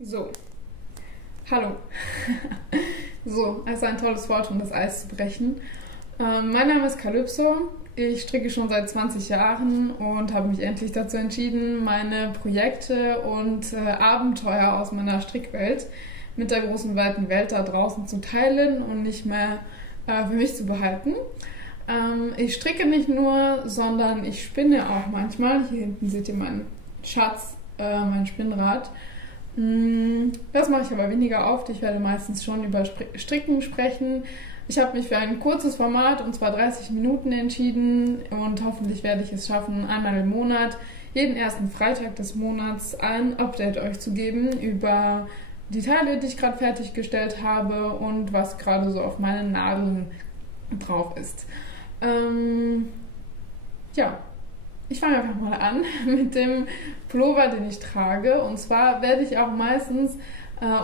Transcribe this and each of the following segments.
So, hallo. So, es ist ein tolles Wort, um das Eis zu brechen. Mein Name ist Calypso. Ich stricke schon seit 20 Jahren und habe mich endlich dazu entschieden, meine Projekte und Abenteuer aus meiner Strickwelt mit der großen, weiten Welt da draußen zu teilen und nicht mehr für mich zu behalten. Ich stricke nicht nur, sondern ich spinne auch manchmal. Hier hinten seht ihr meinen Schatz, mein Spinnrad. Das mache ich aber weniger oft. Ich werde meistens schon über Stricken sprechen. Ich habe mich für ein kurzes Format, und zwar 30 Minuten, entschieden und hoffentlich werde ich es schaffen, einmal im Monat, jeden ersten Freitag des Monats, ein Update euch zu geben über die Teile, die ich gerade fertiggestellt habe und was gerade so auf meinen Nadeln drauf ist. Ja. Ich fange einfach mal an mit dem Pullover, den ich trage. Und zwar werde ich auch meistens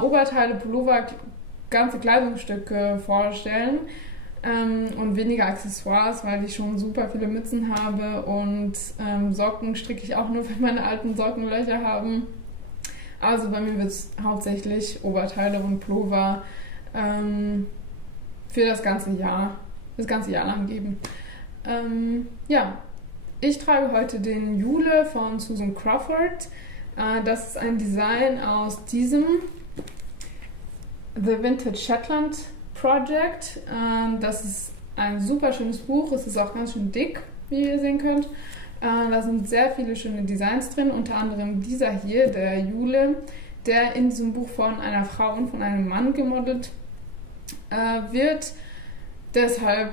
Oberteile, Pullover, ganze Kleidungsstücke vorstellen und weniger Accessoires, weil ich schon super viele Mützen habe und Socken stricke ich auch nur, wenn meine alten Socken Löcher haben. Also bei mir wird es hauptsächlich Oberteile und Pullover für das ganze Jahr lang geben. Ja. Ich trage heute den Jule von Susan Crawford. Das ist ein Design aus diesem The Vintage Shetland Project. Das ist ein super schönes Buch. Es ist auch ganz schön dick, wie ihr sehen könnt. Da sind sehr viele schöne Designs drin, unter anderem dieser hier, der Jule, der in diesem Buch von einer Frau und von einem Mann gemodelt wird. Deshalb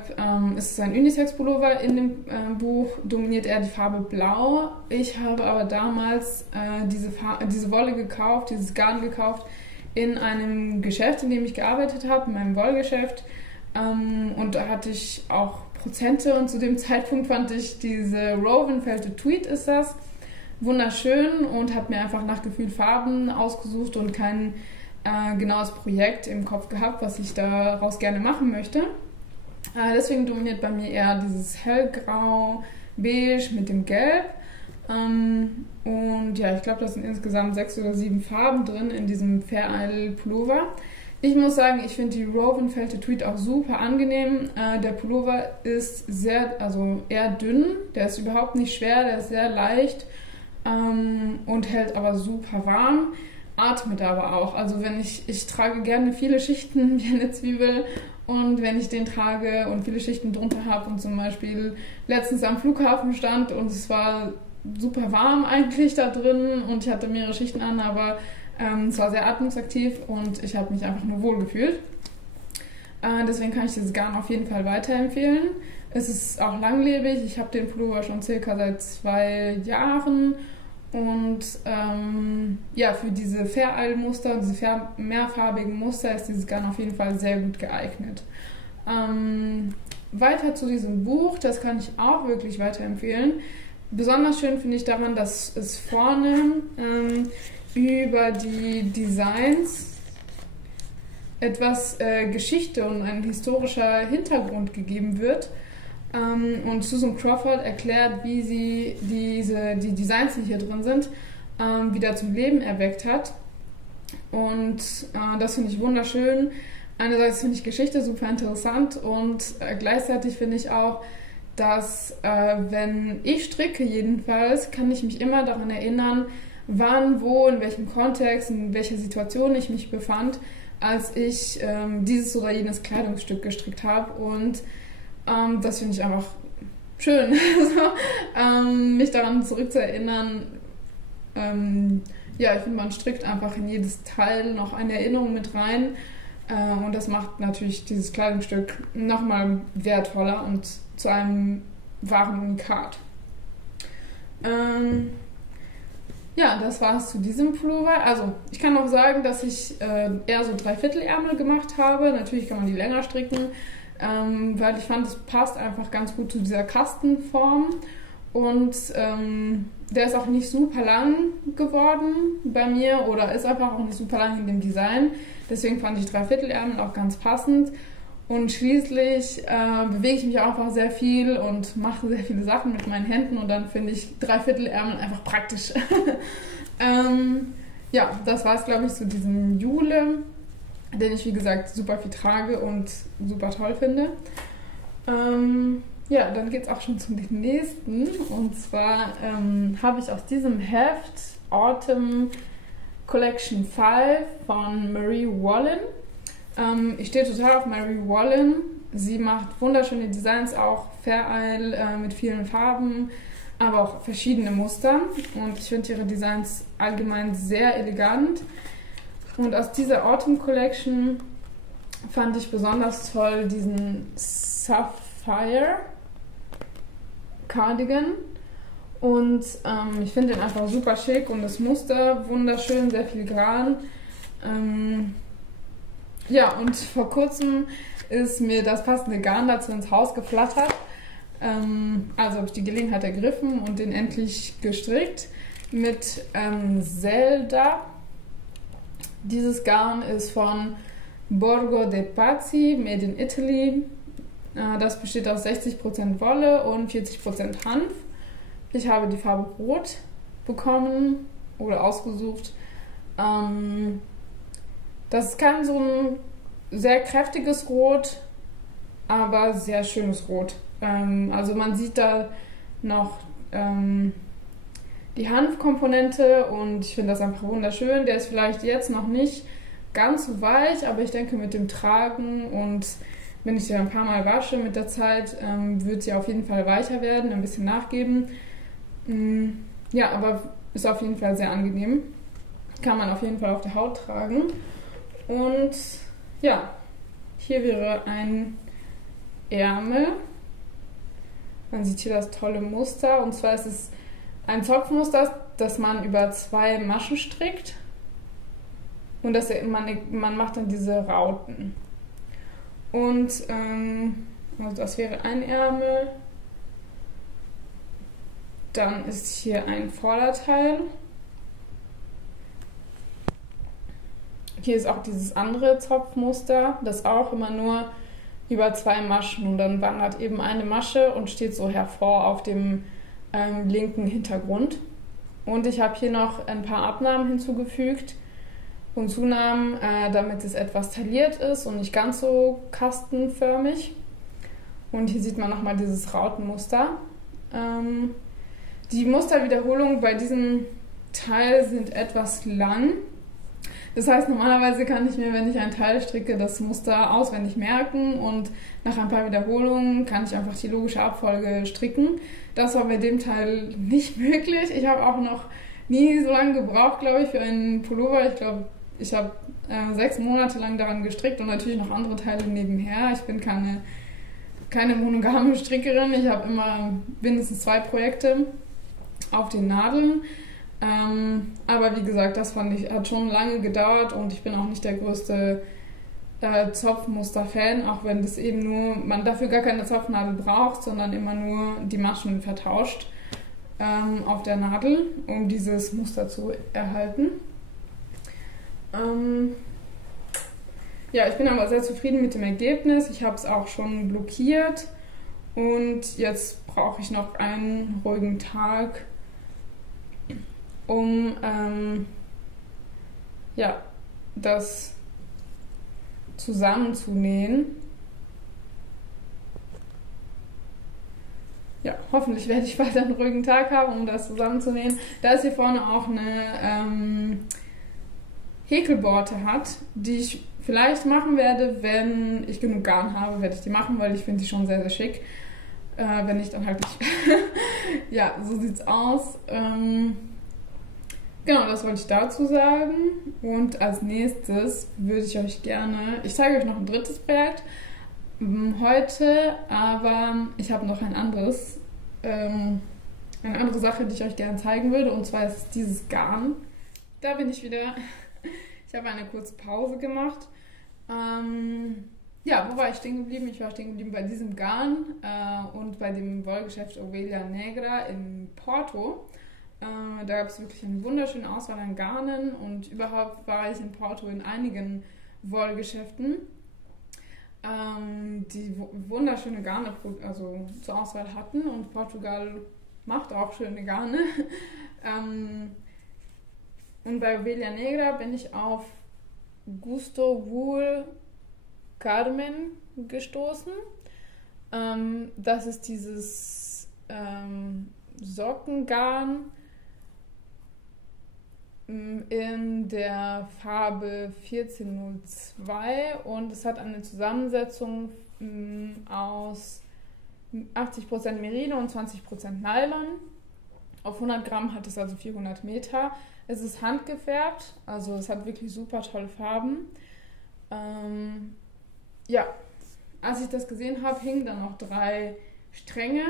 ist es ein Unisex-Pullover. In dem Buch dominiert er die Farbe Blau. Ich habe aber damals diese Wolle gekauft, dieses Garn gekauft, in einem Geschäft, in dem ich gearbeitet habe, in meinem Wollgeschäft. Und da hatte ich auch Prozente und zu dem Zeitpunkt fand ich diese Woven Felted Tweed, ist das, wunderschön und habe mir einfach nach Gefühl Farben ausgesucht und kein genaues Projekt im Kopf gehabt, was ich daraus gerne machen möchte. Deswegen dominiert bei mir eher dieses hellgrau, beige mit dem Gelb. Und ja, ich glaube, da sind insgesamt 6 oder 7 Farben drin in diesem Fair Isle Pullover. Ich muss sagen, ich finde die Woven Felted Tweed auch super angenehm. Der Pullover ist eher dünn, der ist überhaupt nicht schwer, der ist sehr leicht und hält aber super warm. Atmet aber auch. Also ich trage gerne viele Schichten wie eine Zwiebel und wenn ich den trage und viele Schichten drunter habe und zum Beispiel letztens am Flughafen stand und es war super warm eigentlich da drin und ich hatte mehrere Schichten an, aber es war sehr atmungsaktiv und ich habe mich einfach nur wohl gefühlt. Deswegen kann ich dieses Garn auf jeden Fall weiterempfehlen. Es ist auch langlebig. Ich habe den Pullover schon circa seit 2 Jahren. Und ja, für diese Fair Isle Muster, diese mehrfarbigen Muster ist dieses Garn auf jeden Fall sehr gut geeignet. Weiter zu diesem Buch, das kann ich auch wirklich weiterempfehlen. Besonders schön finde ich daran, dass es vorne über die Designs etwas Geschichte und ein historischer Hintergrund gegeben wird. Und Susan Crawford erklärt, wie sie die Designs, die hier drin sind, wieder zum Leben erweckt hat. Und das finde ich wunderschön. Einerseits finde ich Geschichte super interessant und gleichzeitig finde ich auch, dass wenn ich stricke jedenfalls, kann ich mich immer daran erinnern, wann, wo, in welchem Kontext, in welcher Situation ich mich befand, als ich dieses oder jenes Kleidungsstück gestrickt habe. Und das finde ich einfach schön, mich daran zurückzuerinnern. Ja, ich finde, man strickt einfach in jedes Teil noch eine Erinnerung mit rein und das macht natürlich dieses Kleidungsstück nochmal wertvoller und zu einem wahren Unikat. Ja, das war es zu diesem Pullover. Also, ich kann auch sagen, dass ich eher so Dreiviertelärmel gemacht habe. Natürlich kann man die länger stricken. Weil ich fand, es passt einfach ganz gut zu dieser Kastenform und der ist auch nicht super lang geworden bei mir oder ist einfach auch nicht super lang in dem Design, deswegen fand ich Dreiviertelärmel auch ganz passend und schließlich bewege ich mich auch einfach sehr viel und mache sehr viele Sachen mit meinen Händen und dann finde ich Dreiviertelärmel einfach praktisch. ja, das war es, glaube ich, zu diesem Jule, den ich, wie gesagt, super viel trage und super toll finde. Ja, dann geht es auch schon zum nächsten. Und zwar habe ich aus diesem Heft Autumn Collection 5 von Marie Wallin. Ich stehe total auf Marie Wallin. Sie macht wunderschöne Designs, auch Fair Isle mit vielen Farben, aber auch verschiedene Muster. Und ich finde ihre Designs allgemein sehr elegant. Und aus dieser Autumn Collection fand ich besonders toll diesen Sapphire Cardigan. Und ich finde den einfach super schick und das Muster wunderschön, sehr filigran. Ja, und vor kurzem ist mir das passende Garn dazu ins Haus geflattert. Also habe ich die Gelegenheit ergriffen und den endlich gestrickt mit Zelda. Dieses Garn ist von Borgo de Pazzi, made in Italy. Das besteht aus 60% Wolle und 40% Hanf. Ich habe die Farbe Rot bekommen oder ausgesucht. Das ist kein so ein sehr kräftiges Rot, aber sehr schönes Rot. Also man sieht da noch die Hanfkomponente und ich finde das einfach wunderschön. Der ist vielleicht jetzt noch nicht ganz so weich, aber ich denke mit dem Tragen und wenn ich sie ein paar Mal wasche mit der Zeit, wird sie auf jeden Fall weicher werden, ein bisschen nachgeben. Ja, aber ist auf jeden Fall sehr angenehm. Kann man auf jeden Fall auf der Haut tragen. Und ja, hier wäre ein Ärmel. Man sieht hier das tolle Muster. Und zwar ist es ein Zopfmuster, das man über 2 Maschen strickt. Und man macht dann diese Rauten. Und also das wäre ein Ärmel. Dann ist hier ein Vorderteil. Hier ist auch dieses andere Zopfmuster, das auch immer nur über 2 Maschen und dann wandert eben eine Masche und steht so hervor auf dem linken Hintergrund. Und ich habe hier noch ein paar Abnahmen hinzugefügt und Zunahmen, damit es etwas tailliert ist und nicht ganz so kastenförmig. Und hier sieht man nochmal dieses Rautenmuster. Die Musterwiederholungen bei diesem Teil sind etwas lang. Das heißt, normalerweise kann ich mir, wenn ich ein Teil stricke, das Muster auswendig merken und nach ein paar Wiederholungen kann ich einfach die logische Abfolge stricken. Das war bei dem Teil nicht möglich. Ich habe auch noch nie so lange gebraucht, glaube ich, für einen Pullover. Ich glaube, ich habe 6 Monate lang daran gestrickt und natürlich noch andere Teile nebenher. Ich bin keine monogame Strickerin. Ich habe immer mindestens 2 Projekte auf den Nadeln. Aber wie gesagt, das fand ich, hat schon lange gedauert und ich bin auch nicht der größte Zopfmuster-Fan, auch wenn das eben nur, man dafür gar keine Zopfnadel braucht, sondern immer nur die Maschen vertauscht auf der Nadel, um dieses Muster zu erhalten. Ja, ich bin aber sehr zufrieden mit dem Ergebnis. Ich habe es auch schon blockiert und jetzt brauche ich noch einen ruhigen Tag, um ja, das zusammenzunähen. Ja, hoffentlich werde ich bald einen ruhigen Tag haben, um das zusammenzunähen. Da es hier vorne auch eine Häkelborte hat, die ich vielleicht machen werde, wenn ich genug Garn habe, werde ich die machen, weil ich finde die schon sehr, sehr schick. Wenn nicht, dann halt nicht. Ja, so sieht's aus. Genau, das wollte ich dazu sagen. Und als nächstes würde ich euch gerne, ich zeige euch noch ein drittes Projekt heute, aber ich habe noch eine andere Sache, die ich euch gerne zeigen würde, und zwar ist es dieses Garn. Da bin ich wieder. Ich habe eine kurze Pause gemacht. Ja, wo war ich stehen geblieben? Ich war stehen geblieben bei diesem Garn und bei dem Wollgeschäft Ovelha Negra in Porto. Da gab es wirklich eine wunderschöne Auswahl an Garnen und überhaupt war ich in Porto in einigen Wollgeschäften, die wunderschöne Garne also zur Auswahl hatten, und Portugal macht auch schöne Garne. Und bei Ovelia Negra bin ich auf Gusto Wool Carmen gestoßen. Das ist dieses Sockengarn in der Farbe 1402 und es hat eine Zusammensetzung aus 80% Merino und 20% Nylon. Auf 100 Gramm hat es also 400 Meter. Es ist handgefärbt, also es hat wirklich super tolle Farben. Ja, als ich das gesehen habe, hingen dann noch 3 Stränge.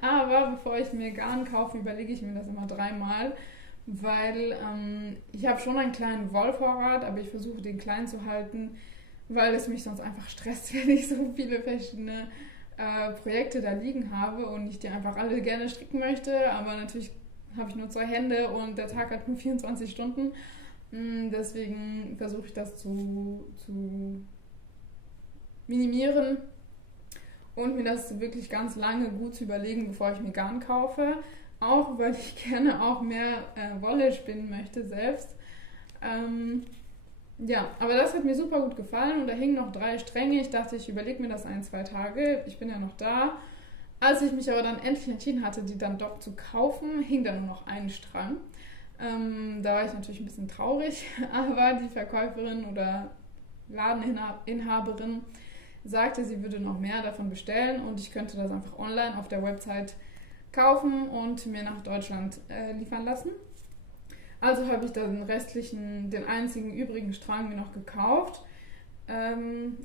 Aber bevor ich mir Garn kaufe, überlege ich mir das immer 3-mal, weil ich habe schon einen kleinen Wollvorrat, aber ich versuche den klein zu halten, weil es mich sonst einfach stresst, wenn ich so viele verschiedene Projekte da liegen habe und ich die einfach alle gerne stricken möchte, aber natürlich habe ich nur 2 Hände und der Tag hat nur 24 Stunden. Deswegen versuche ich das zu minimieren und mir das wirklich ganz lange gut zu überlegen, bevor ich mir Garn kaufe. Auch weil ich gerne auch mehr Wolle spinnen möchte selbst. Ja, aber das hat mir super gut gefallen und da hingen noch 3 Stränge. Ich dachte, ich überlege mir das 1-2 Tage. Ich bin ja noch da. Als ich mich aber dann endlich entschieden hatte, die dann doch zu kaufen, hing da nur noch ein Strang. Da war ich natürlich ein bisschen traurig, aber die Verkäuferin oder Ladeninhaberin sagte, sie würde noch mehr davon bestellen und ich könnte das einfach online auf der Website kaufen und mir nach Deutschland liefern lassen. Also habe ich dann den einzigen übrigen Strang mir noch gekauft.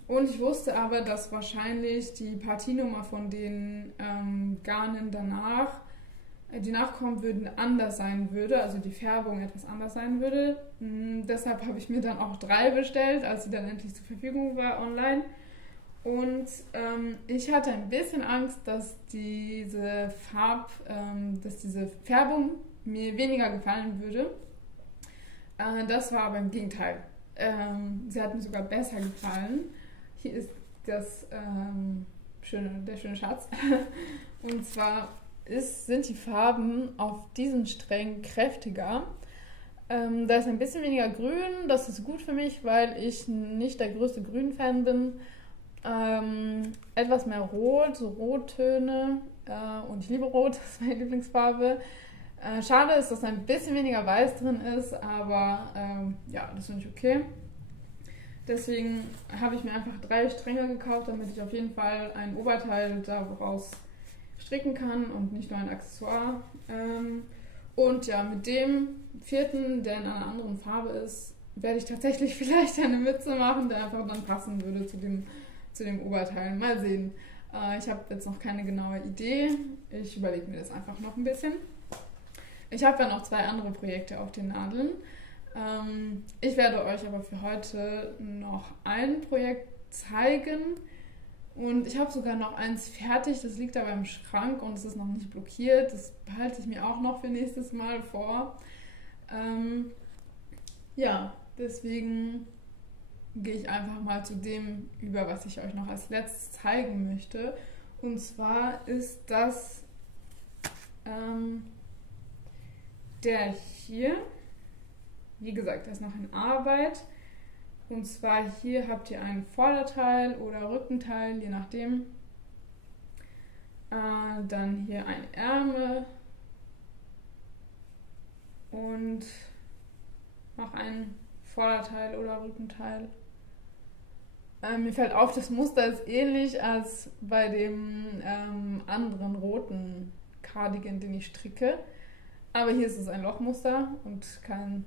Und ich wusste aber, dass wahrscheinlich die Partienummer von den Garnen danach, die nachkommen würden, anders sein würde, also die Färbung etwas anders sein würde. Deshalb habe ich mir dann auch 3 bestellt, als sie dann endlich zur Verfügung war online. Und ich hatte ein bisschen Angst, dass diese Färbung mir weniger gefallen würde. Das war aber im Gegenteil. Sie hat mir sogar besser gefallen. Hier ist der schöne Schatz. Und zwar sind die Farben auf diesen Strängen kräftiger. Da ist ein bisschen weniger Grün. Das ist gut für mich, weil ich nicht der größte Grün-Fan bin. Etwas mehr Rot, so Rottöne. Und ich liebe Rot, das ist meine Lieblingsfarbe. Schade ist, dass ein bisschen weniger Weiß drin ist, aber ja, das finde ich okay. Deswegen habe ich mir einfach 3 Stränge gekauft, damit ich auf jeden Fall ein Oberteil daraus stricken kann und nicht nur ein Accessoire. Und ja, mit dem 4., der in einer anderen Farbe ist, werde ich tatsächlich vielleicht eine Mütze machen, der einfach dann passen würde zu dem Oberteil. Mal sehen. Ich habe jetzt noch keine genaue Idee. Ich überlege mir das einfach noch ein bisschen. Ich habe ja noch 2 andere Projekte auf den Nadeln. Ich werde euch aber für heute noch ein Projekt zeigen und ich habe sogar noch eins fertig, das liegt aber im Schrank und es ist noch nicht blockiert. Das behalte ich mir auch noch für nächstes Mal vor. Ja, deswegen gehe ich einfach mal zu dem über, was ich euch noch als letztes zeigen möchte. Und zwar ist das der hier, wie gesagt, der ist noch in Arbeit. Und zwar hier habt ihr ein Vorderteil oder Rückenteil, je nachdem. Dann hier ein Ärmel und noch ein Vorderteil oder Rückenteil. Mir fällt auf, das Muster ist ähnlich als bei dem anderen roten Cardigan, den ich stricke. Aber hier ist es ein Lochmuster und kein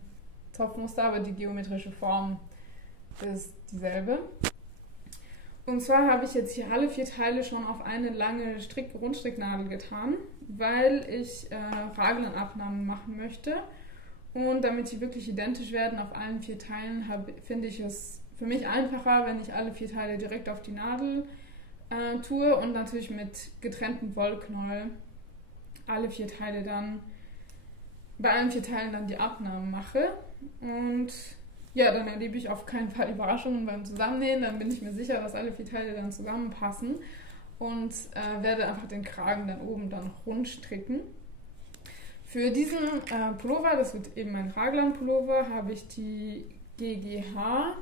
Zopfmuster, aber die geometrische Form ist dieselbe. Und zwar habe ich jetzt hier alle 4 Teile schon auf eine lange Rundstricknadel getan, weil ich Raglanabnahmen machen möchte. Und damit die wirklich identisch werden auf allen 4 Teilen, finde ich es für mich einfacher, wenn ich alle 4 Teile direkt auf die Nadel tue und natürlich mit getrennten Wollknäuel alle 4 Teile dann bei allen 4 Teilen dann die Abnahmen mache. Und ja, dann erlebe ich auf keinen Fall Überraschungen beim Zusammennähen. Dann bin ich mir sicher, dass alle 4 Teile dann zusammenpassen und werde einfach den Kragen dann oben dann rund stricken. Für diesen Pullover, das wird eben ein Raglan-Pullover, habe ich die GGH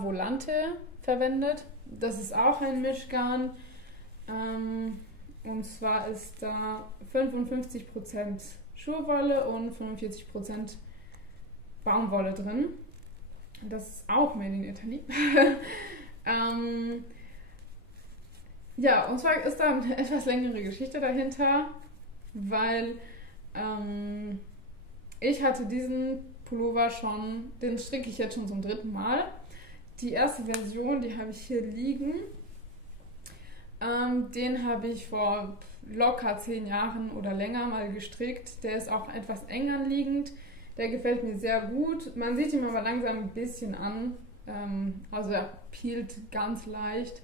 Volante verwendet. Das ist auch ein Mischgarn. Und zwar ist da 55% Schurwolle und 45% Baumwolle drin. Das ist auch made in Italy. Ja, und zwar ist da eine etwas längere Geschichte dahinter, weil ich hatte diesen Pullover schon, den stricke ich jetzt schon zum 3. Mal. Die erste Version, die habe ich hier liegen. Den habe ich vor locker 10 Jahren oder länger mal gestrickt. Der ist auch etwas eng anliegend. Der gefällt mir sehr gut. Man sieht ihn aber langsam ein bisschen an. Also er peelt ganz leicht.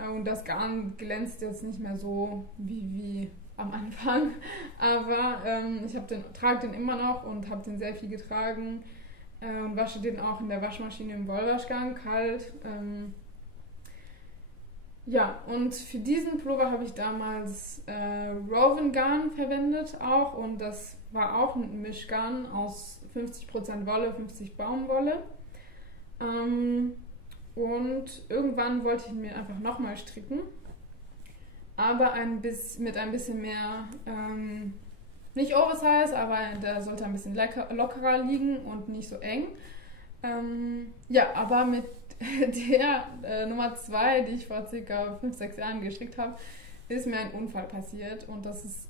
Und das Garn glänzt jetzt nicht mehr so wie am Anfang. Aber ich trage den immer noch und habe den sehr viel getragen. Und wasche den auch in der Waschmaschine im Wollwaschgang kalt. Ja, und für diesen Pullover habe ich damals Woven Garn verwendet auch. Und das war auch ein Mischgarn aus 50% Wolle, 50 Baumwolle. Und irgendwann wollte ich mir einfach nochmal stricken, aber mit ein bisschen mehr, nicht Oversize, aber der sollte ein bisschen lockerer liegen und nicht so eng. Ja, aber mit der Nummer 2, die ich vor ca. 5-6 Jahren gestrickt habe, ist mir ein Unfall passiert und das ist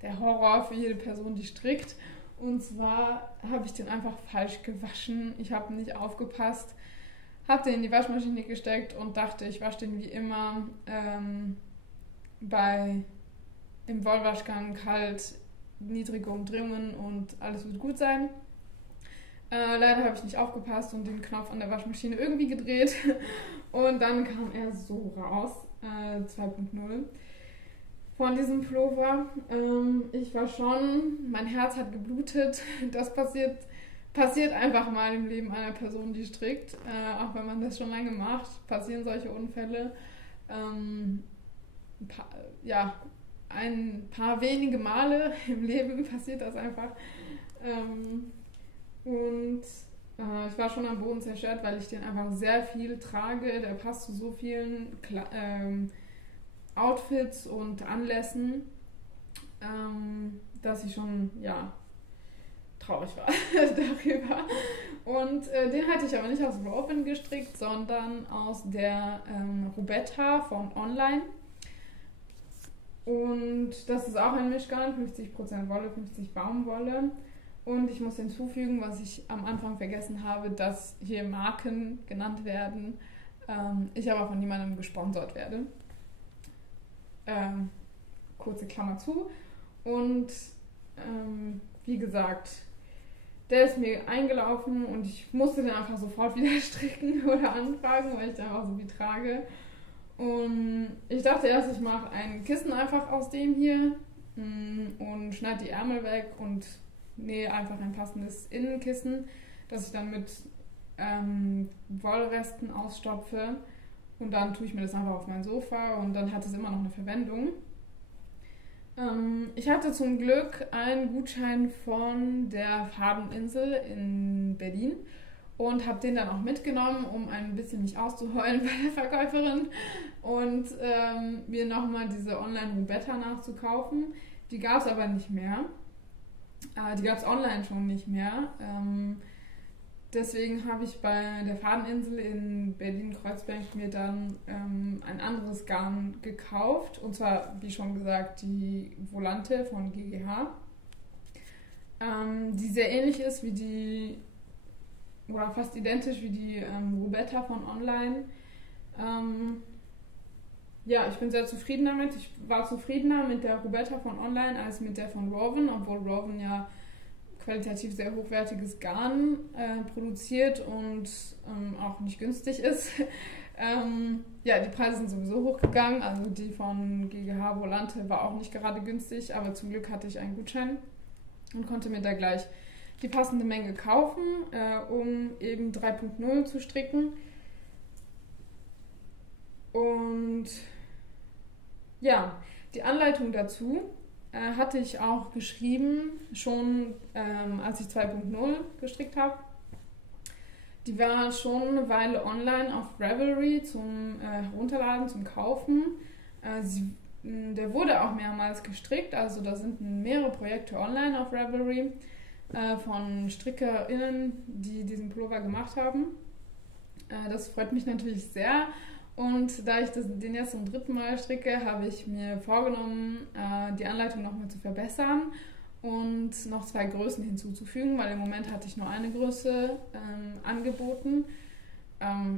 der Horror für jede Person, die strickt. Und zwar habe ich den einfach falsch gewaschen. Ich habe nicht aufgepasst, habe den in die Waschmaschine gesteckt und dachte, ich wasche den wie immer im Wollwaschgang kalt, niedrige Umdrehungen und alles wird gut sein. Leider habe ich nicht aufgepasst und den Knopf an der Waschmaschine irgendwie gedreht und dann kam er so raus, 2.0 von diesem Pullover. Ich war mein Herz hat geblutet, das passiert einfach mal im Leben einer Person, die strickt, auch wenn man das schon lange macht, passieren solche Unfälle. Ein paar wenige Male im Leben passiert das einfach. Ich war schon am Boden zerstört, weil ich den einfach sehr viel trage. Der passt zu so vielen Outfits und Anlässen, dass ich schon, traurig war darüber. Und den hatte ich aber nicht aus Woven gestrickt, sondern aus der Rubetta von Online. Und das ist auch ein Mischgarn, 50% Wolle, 50 Baumwolle. Und ich muss hinzufügen, was ich am Anfang vergessen habe, dass hier Marken genannt werden. Ich aber von niemandem gesponsert werde. Kurze Klammer zu. Und wie gesagt, der ist mir eingelaufen und ich musste den einfach sofort wieder stricken oder anfragen, weil ich den einfach so wie trage. Und ich dachte erst, ich mache ein Kissen einfach aus dem hier und schneide die Ärmel weg und nähe einfach ein passendes Innenkissen, das ich dann mit Wollresten ausstopfe und dann tue ich mir das einfach auf mein Sofa und dann hat es immer noch eine Verwendung. Ich hatte zum Glück einen Gutschein von der Fadeninsel in Berlin und habe den dann auch mitgenommen, um ein bisschen mich auszuheulen bei der Verkäuferin und mir nochmal diese Online-Rubetta nachzukaufen. Die gab es aber nicht mehr. Die gab es online schon nicht mehr. Deswegen habe ich bei der Fadeninsel in Berlin-Kreuzberg mir dann ein anderes Garn gekauft. Und zwar, wie schon gesagt, die Volante von GGH. Die sehr ähnlich ist wie oder fast identisch wie die Rubetta von Online. Ich bin sehr zufrieden damit. Ich war zufriedener mit der Rubetta von Online als mit der von Woven, obwohl Woven ja qualitativ sehr hochwertiges Garn produziert und auch nicht günstig ist. Die Preise sind sowieso hochgegangen. Also die von GGH Volante war auch nicht gerade günstig, aber zum Glück hatte ich einen Gutschein und konnte mir da gleich die passende Menge kaufen, um eben 3.0 zu stricken. Und ja, die Anleitung dazu hatte ich auch geschrieben, schon als ich 2.0 gestrickt habe. Die war schon eine Weile online auf Ravelry zum Herunterladen, zum Kaufen. Der wurde auch mehrmals gestrickt, also da sind mehrere Projekte online auf Ravelry von StrickerInnen, die diesen Pullover gemacht haben. Das freut mich natürlich sehr. Und da ich den jetzt zum 3. Mal stricke, habe ich mir vorgenommen, die Anleitung nochmal zu verbessern und noch 2 Größen hinzuzufügen, weil im Moment hatte ich nur eine Größe angeboten.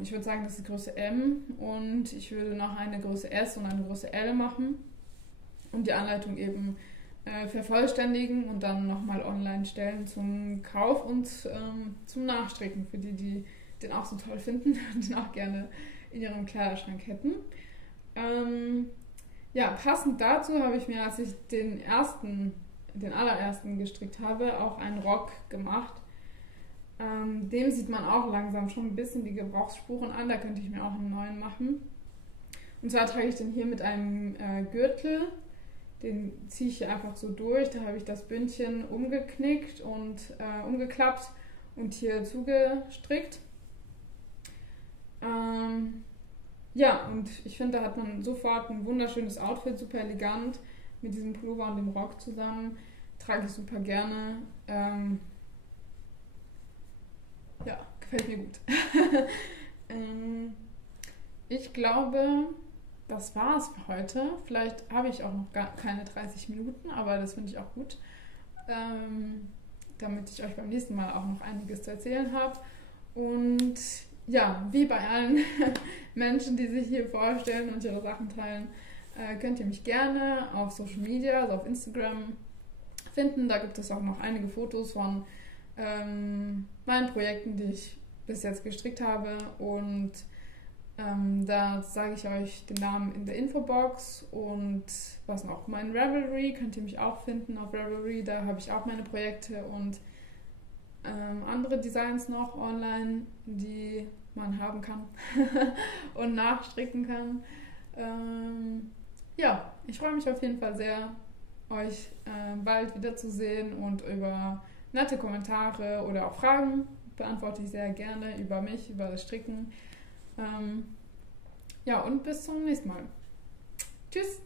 Ich würde sagen, das ist die Größe M und ich würde noch eine Größe S und eine Größe L machen und die Anleitung eben vervollständigen und dann nochmal online stellen zum Kauf und zum Nachstricken für die, die den auch so toll finden und den auch gerne in ihrem Kleiderschrank hätten. Ja, passend dazu habe ich mir, als ich den allerersten gestrickt habe, auch einen Rock gemacht. Dem sieht man auch langsam schon ein bisschen die Gebrauchsspuren an, da könnte ich mir auch einen neuen machen. Und zwar trage ich den hier mit einem Gürtel, den ziehe ich hier einfach so durch, da habe ich das Bündchen umgeknickt und umgeklappt und hier zugestrickt. Ja, und ich finde, da hat man sofort ein wunderschönes Outfit, super elegant, mit diesem Pullover und dem Rock zusammen. Trage ich super gerne. Ja, gefällt mir gut. Ich glaube, das war's für heute. Vielleicht habe ich auch noch gar keine 30 Minuten, aber das finde ich auch gut, damit ich euch beim nächsten Mal auch noch einiges zu erzählen habe. Und ja, wie bei allen Menschen, die sich hier vorstellen und ihre Sachen teilen, könnt ihr mich gerne auf Social Media, also auf Instagram finden. Da gibt es auch noch einige Fotos von meinen Projekten, die ich bis jetzt gestrickt habe. Und da sage ich euch den Namen in der Infobox. Und was noch? Mein Ravelry könnt ihr mich auch finden auf Ravelry. Da habe ich auch meine Projekte und andere Designs noch online, die man haben kann und nachstricken kann. Ja, ich freue mich auf jeden Fall sehr, euch bald wiederzusehen und über nette Kommentare oder auch Fragen beantworte ich sehr gerne über mich, über das Stricken. Ja, und bis zum nächsten Mal. Tschüss!